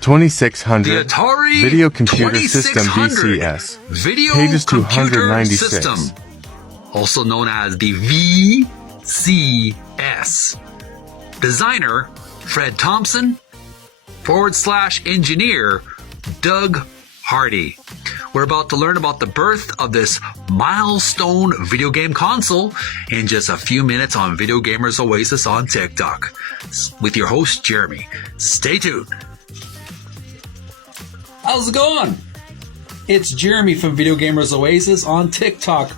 2600 Atari Video Computer System 2600 VCS. Video Pages Computer 296. System, also known as the VCS. Designer Fred Thompson / engineer Doug Hardy. We're about to learn about the birth of this milestone video game console in just a few minutes on Video Gamers Oasis on TikTok with your host Jeremy. Stay tuned. How's it going? It's Jeremy from Video Gamers Oasis on TikTok,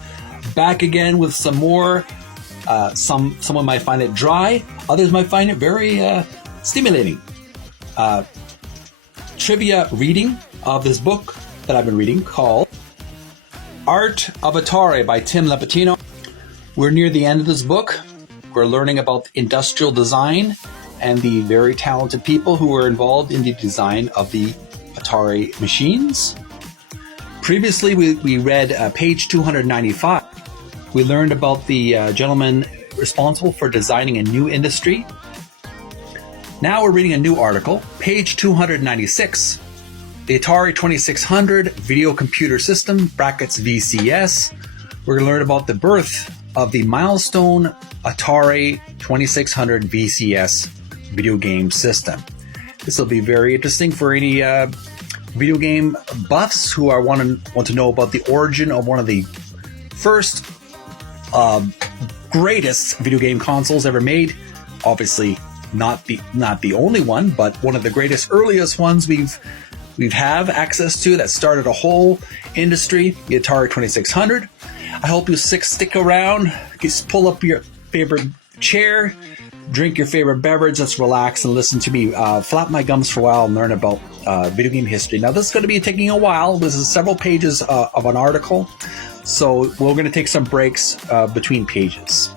back again with some more. Someone might find it dry, others might find it very stimulating. Trivia reading of this book that I've been reading called Art of Atari by Tim Lapetino. We're near the end of this book. We're learning about industrial design and the very talented people who were involved in the design of the Atari machines. Previously, we read page 295. We learned about the gentleman responsible for designing a new industry. Now we're reading a new article, page 296. The Atari 2600 Video Computer System, brackets VCS. We're going to learn about the birth of the milestone Atari 2600 VCS video game system. This will be very interesting for any video game buffs who want to know about the origin of one of the first greatest video game consoles ever made. Obviously, not the only one, but one of the greatest, earliest ones we've have access to that started a whole industry, the Atari 2600. I hope you stick around, just pull up your favorite chair, drink your favorite beverage, let's relax and listen to me flap my gums for a while and learn about video game history. Now, this is going to be taking a while. This is several pages of an article, so we're going to take some breaks between pages.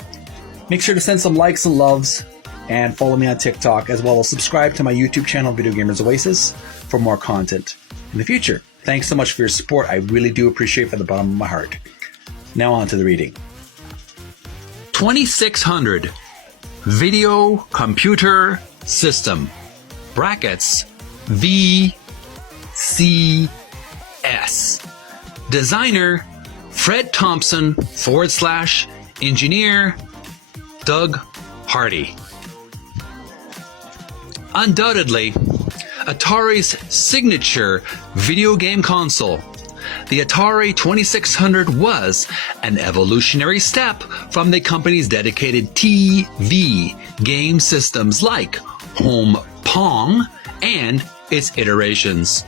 Make sure to send some likes and loves and follow me on TikTok, as well as subscribe to my YouTube channel, Video Gamers Oasis, for more content in the future. Thanks so much for your support. I really do appreciate it from the bottom of my heart. Now on to the reading. 2600 Video Computer System, brackets VCS. Designer Fred Thompson / engineer Doug Hardy. Undoubtedly, Atari's signature video game console, the Atari 2600, was an evolutionary step from the company's dedicated TV game systems like Home Pong and its iterations.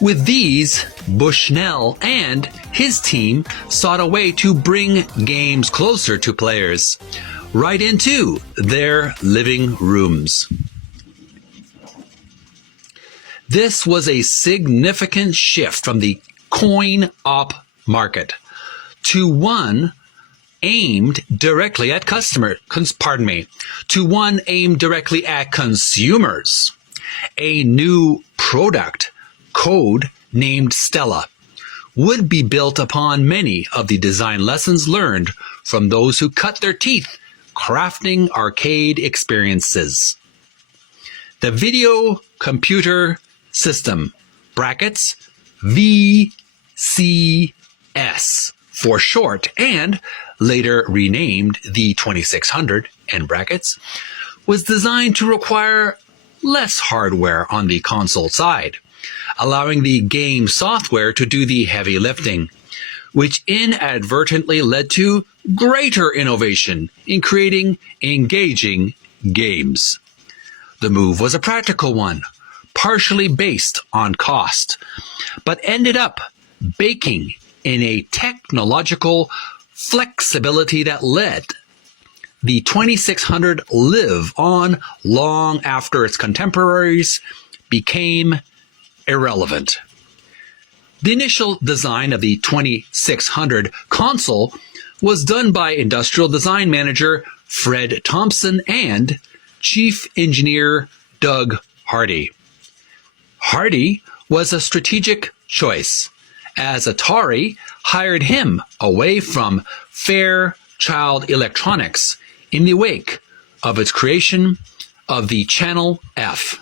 With these, Bushnell and his team sought a way to bring games closer to players, right into their living rooms. This was a significant shift from the coin-op market to one aimed directly at consumers. A new product, code named Stella, would be built upon many of the design lessons learned from those who cut their teeth crafting arcade experiences. The Video Computer System, brackets VCS for short, and later renamed the 2600, end brackets, was designed to require less hardware on the console side, allowing the game software to do the heavy lifting, which inadvertently led to greater innovation in creating engaging games. The move was a practical one, partially based on cost, but ended up baking in a technological flexibility that let the 2600 live on long after its contemporaries became irrelevant. The initial design of the 2600 console was done by industrial design manager Fred Thompson and chief engineer Doug Hardy. Hardy was a strategic choice, as Atari hired him away from Fairchild Electronics in the wake of its creation of the Channel F.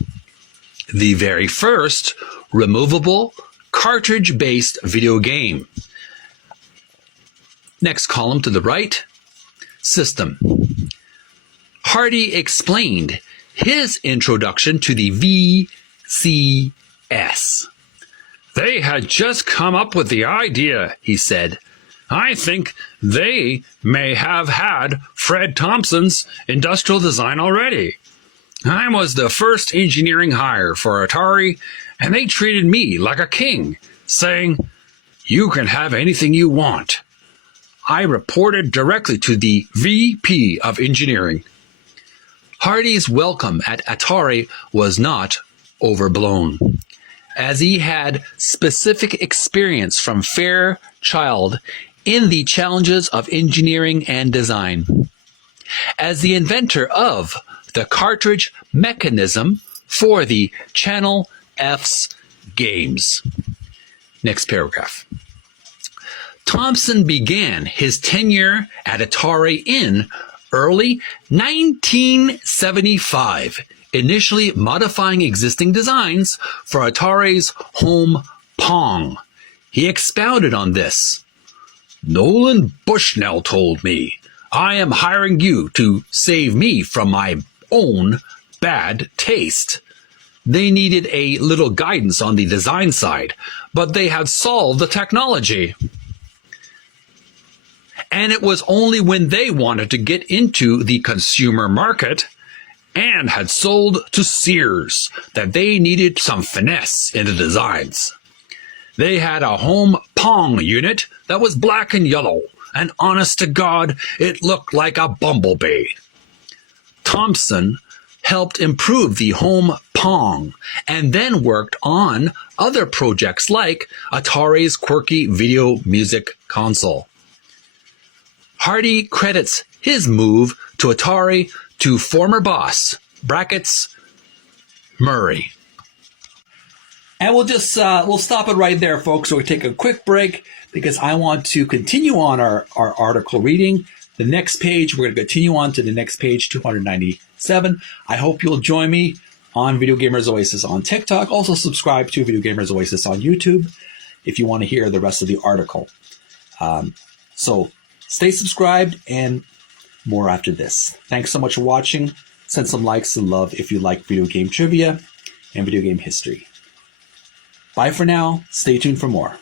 the very first removable cartridge-based video game. Next column to the right, system. Hardy explained his introduction to the VCS. They had just come up with the idea, he said. I think they may have had Fred Thompson's industrial design already. I was the first engineering hire for Atari, and they treated me like a king, saying, "You can have anything you want." I reported directly to the VP of Engineering. Hardy's welcome at Atari was not overblown, as he had specific experience from Fairchild in the challenges of engineering and design. As the inventor of the cartridge mechanism for the Channel F's games. Next paragraph. Thompson began his tenure at Atari in early 1975, initially modifying existing designs for Atari's home Pong. He expounded on this. Nolan Bushnell told me, "I am hiring you to save me from my own bad taste." They needed a little guidance on the design side, but they had solved the technology. And it was only when they wanted to get into the consumer market and had sold to Sears that they needed some finesse in the designs. They had a home Pong unit that was black and yellow, and honest to God, it looked like a bumblebee. Thompson helped improve the home Pong and then worked on other projects like Atari's quirky video music console. Hardy credits his move to Atari to former boss, brackets, Murray. And we'll stop it right there, folks. So we'll take a quick break because I want to continue on our article reading. The next page, we're going to continue on to the next page, 297. I hope you'll join me on Video Gamers Oasis on TikTok. Also subscribe to Video Gamers Oasis on YouTube if you want to hear the rest of the article. So stay subscribed and more after this. Thanks so much for watching. Send some likes and love if you like video game trivia and video game history. Bye for now. Stay tuned for more.